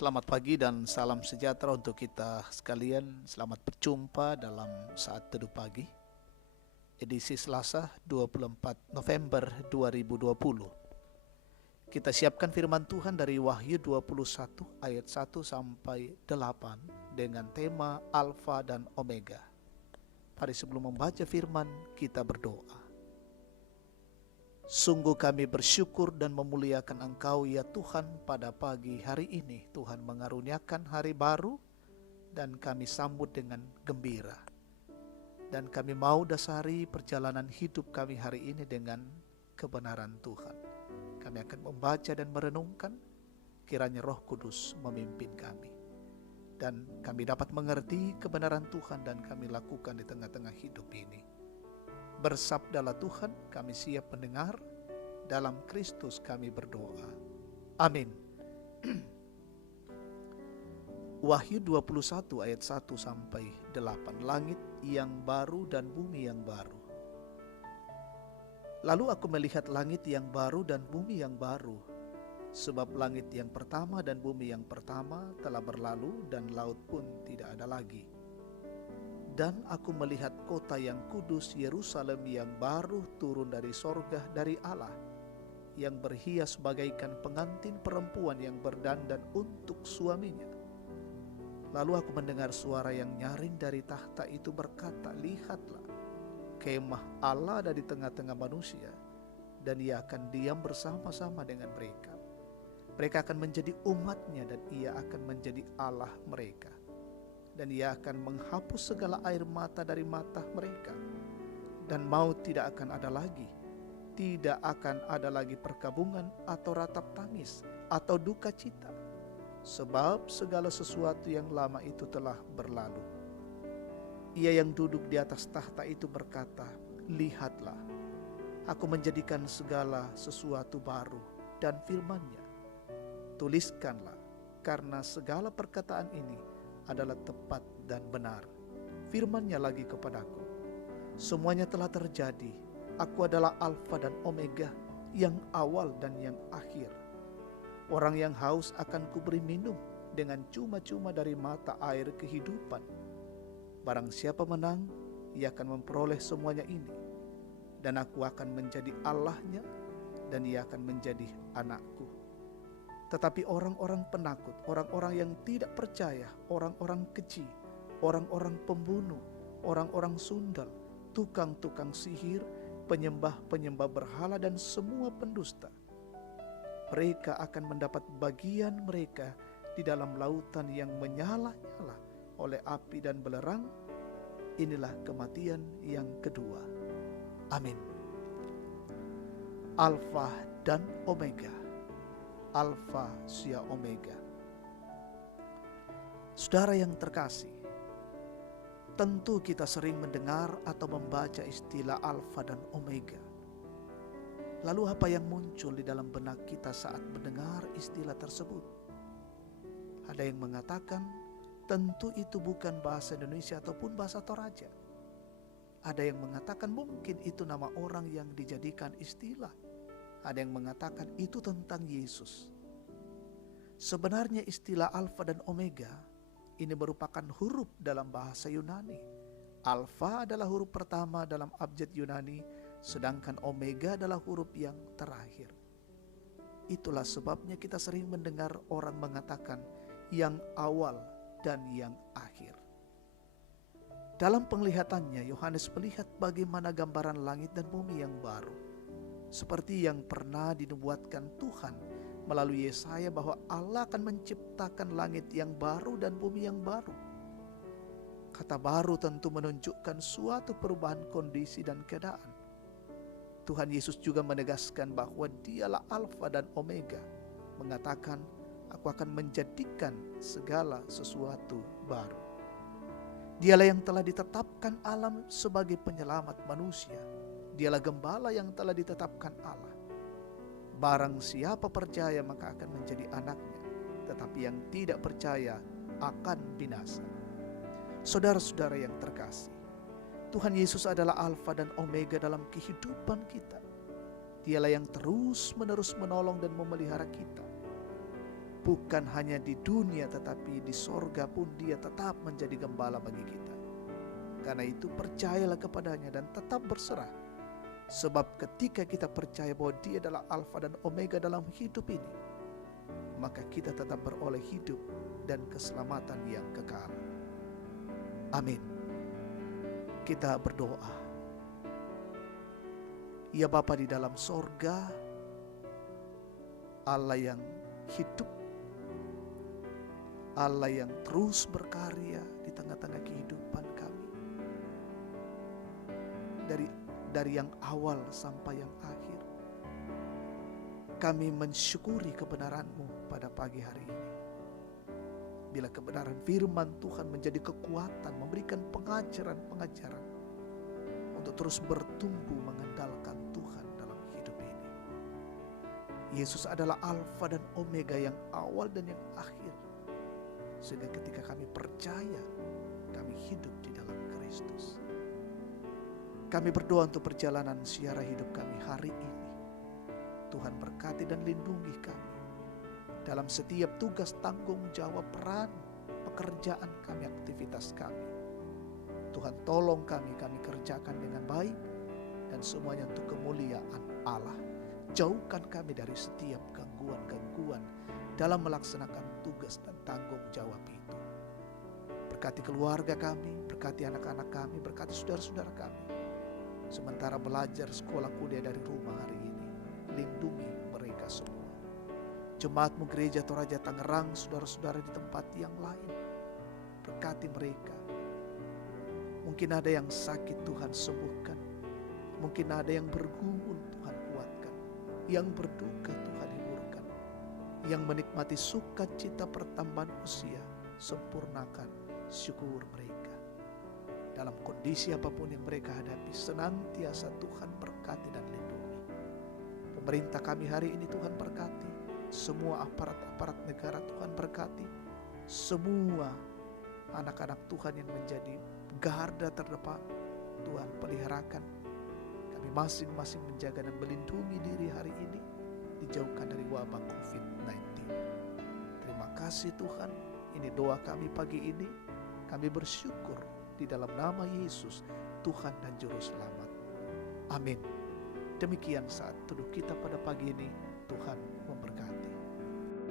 Selamat pagi dan salam sejahtera untuk kita sekalian. Selamat berjumpa dalam saat teduh pagi, edisi Selasa 24 November 2020. Kita siapkan firman Tuhan dari Wahyu 21 ayat 1 sampai 8 dengan tema Alfa dan Omega. Mari sebelum membaca firman, kita berdoa. Sungguh kami bersyukur dan memuliakan Engkau ya Tuhan pada pagi hari ini. Tuhan mengaruniakan hari baru dan kami sambut dengan gembira. Dan kami mau dasari perjalanan hidup kami hari ini dengan kebenaran Tuhan. Kami akan membaca dan merenungkan, kiranya Roh Kudus memimpin kami. Dan kami dapat mengerti kebenaran Tuhan dan kami lakukan di tengah-tengah hidup ini. Bersabdalah Tuhan, kami siap mendengar. Dalam Kristus kami berdoa. Amin. Wahyu 21 ayat 1 sampai 8. Langit yang baru dan bumi yang baru. Lalu aku melihat langit yang baru dan bumi yang baru. Sebab langit yang pertama dan bumi yang pertama telah berlalu dan laut pun tidak ada lagi. Dan aku melihat kota yang kudus Yerusalem yang baru turun dari sorga dari Allah, yang berhias bagaikan pengantin perempuan yang berdandan untuk suaminya. Lalu aku mendengar suara yang nyaring dari tahta itu berkata, lihatlah, kemah Allah ada di tengah-tengah manusia, dan ia akan diam bersama-sama dengan mereka. Mereka akan menjadi umatnya dan ia akan menjadi Allah mereka. Dan ia akan menghapus segala air mata dari mata mereka. Dan maut tidak akan ada lagi. Tidak akan ada lagi perkabungan atau ratap tangis atau duka cita. Sebab segala sesuatu yang lama itu telah berlalu. Ia yang duduk di atas tahta itu berkata, lihatlah, aku menjadikan segala sesuatu baru dan firman-Nya. Tuliskanlah, karena segala perkataan ini adalah tepat dan benar. Firman-Nya lagi kepadaku, semuanya telah terjadi. Aku adalah Alfa dan Omega, yang awal dan yang akhir. Orang yang haus akan kuberi minum dengan cuma-cuma dari mata air kehidupan. Barang siapa menang, ia akan memperoleh semuanya ini. Dan aku akan menjadi Allah-Nya, dan ia akan menjadi anakku. Tetapi orang-orang penakut, orang-orang yang tidak percaya, orang-orang keji, orang-orang pembunuh, orang-orang sundal, tukang-tukang sihir, penyembah-penyembah berhala dan semua pendusta, mereka akan mendapat bagian mereka di dalam lautan yang menyala-nyala oleh api dan belerang. Inilah kematian yang kedua. Amin. Alfa dan Omega. Alfa sia Omega. Saudara yang terkasih, tentu kita sering mendengar atau membaca istilah Alfa dan Omega. Lalu apa yang muncul di dalam benak kita saat mendengar istilah tersebut? Ada yang mengatakan tentu itu bukan bahasa Indonesia ataupun bahasa Toraja. Ada yang mengatakan mungkin itu nama orang yang dijadikan istilah. Ada yang mengatakan itu tentang Yesus. Sebenarnya istilah Alfa dan Omega ini merupakan huruf dalam bahasa Yunani. Alfa adalah huruf pertama dalam abjad Yunani, sedangkan Omega adalah huruf yang terakhir. Itulah sebabnya kita sering mendengar orang mengatakan yang awal dan yang akhir. Dalam penglihatannya, Yohanes melihat bagaimana gambaran langit dan bumi yang baru. Seperti yang pernah dinubuatkan Tuhan melalui Yesaya bahwa Allah akan menciptakan langit yang baru dan bumi yang baru. Kata baru tentu menunjukkan suatu perubahan kondisi dan keadaan. Tuhan Yesus juga menegaskan bahwa Dialah Alfa dan Omega, mengatakan, aku akan menjadikan segala sesuatu baru. Dialah yang telah ditetapkan alam sebagai penyelamat manusia. Dialah gembala yang telah ditetapkan Allah. Barang siapa percaya maka akan menjadi anaknya, tetapi yang tidak percaya akan binasa. Saudara-saudara yang terkasih, Tuhan Yesus adalah Alfa dan Omega dalam kehidupan kita. Dialah yang terus-menerus menolong dan memelihara kita. Bukan hanya di dunia tetapi di sorga pun dia tetap menjadi gembala bagi kita. Karena itu percayalah kepadanya dan tetap berserah. Sebab ketika kita percaya bahwa dia adalah Alfa dan Omega dalam hidup ini, maka kita tetap beroleh hidup dan keselamatan yang kekal. Amin. Kita berdoa. Ya Bapa di dalam sorga, Allah yang hidup, Allah yang terus berkarya di tengah-tengah kehidupan kami. Dari yang awal sampai yang akhir. Kami mensyukuri kebenaran-Mu pada pagi hari ini. Bila kebenaran firman Tuhan menjadi kekuatan, memberikan pengajaran-pengajaran untuk terus bertumbuh mengandalkan Tuhan dalam hidup ini. Yesus adalah Alfa dan Omega, yang awal dan yang akhir. Sehingga ketika kami percaya, kami hidup di dalam Kristus. Kami berdoa untuk perjalanan siara hidup kami hari ini. Tuhan berkati dan lindungi kami dalam setiap tugas, tanggung jawab, peran, pekerjaan kami, aktivitas kami. Tuhan tolong kami kerjakan dengan baik dan semuanya untuk kemuliaan Allah. Jauhkan kami dari setiap gangguan-gangguan dalam melaksanakan tugas dan tanggung jawab itu. Berkati keluarga kami, berkati anak-anak kami, berkati saudara-saudara kami. Sementara belajar sekolah kuliah dari rumah hari ini, lindungi mereka semua. Jemaat-Mu Gereja Toraja Tangerang, saudara-saudara di tempat yang lain, berkati mereka. Mungkin ada yang sakit, Tuhan sembuhkan. Mungkin ada yang bergumul, Tuhan kuatkan. Yang berduka, Tuhan hiburkan. Yang menikmati sukacita pertambahan usia, sempurnakan syukur mereka. Dalam kondisi apapun yang mereka hadapi, senantiasa Tuhan berkati dan lindungi. Pemerintah kami hari ini Tuhan berkati. Semua aparat-aparat negara Tuhan berkati. Semua anak-anak Tuhan yang menjadi garda terdepan, Tuhan peliharakan. Kami masing-masing menjaga dan melindungi diri hari ini, dijauhkan dari wabah COVID-19. Terima kasih Tuhan. Ini doa kami pagi ini. Kami bersyukur di dalam nama Yesus, Tuhan dan Juru Selamat. Amin. Demikian saat teduh kita pada pagi ini. Tuhan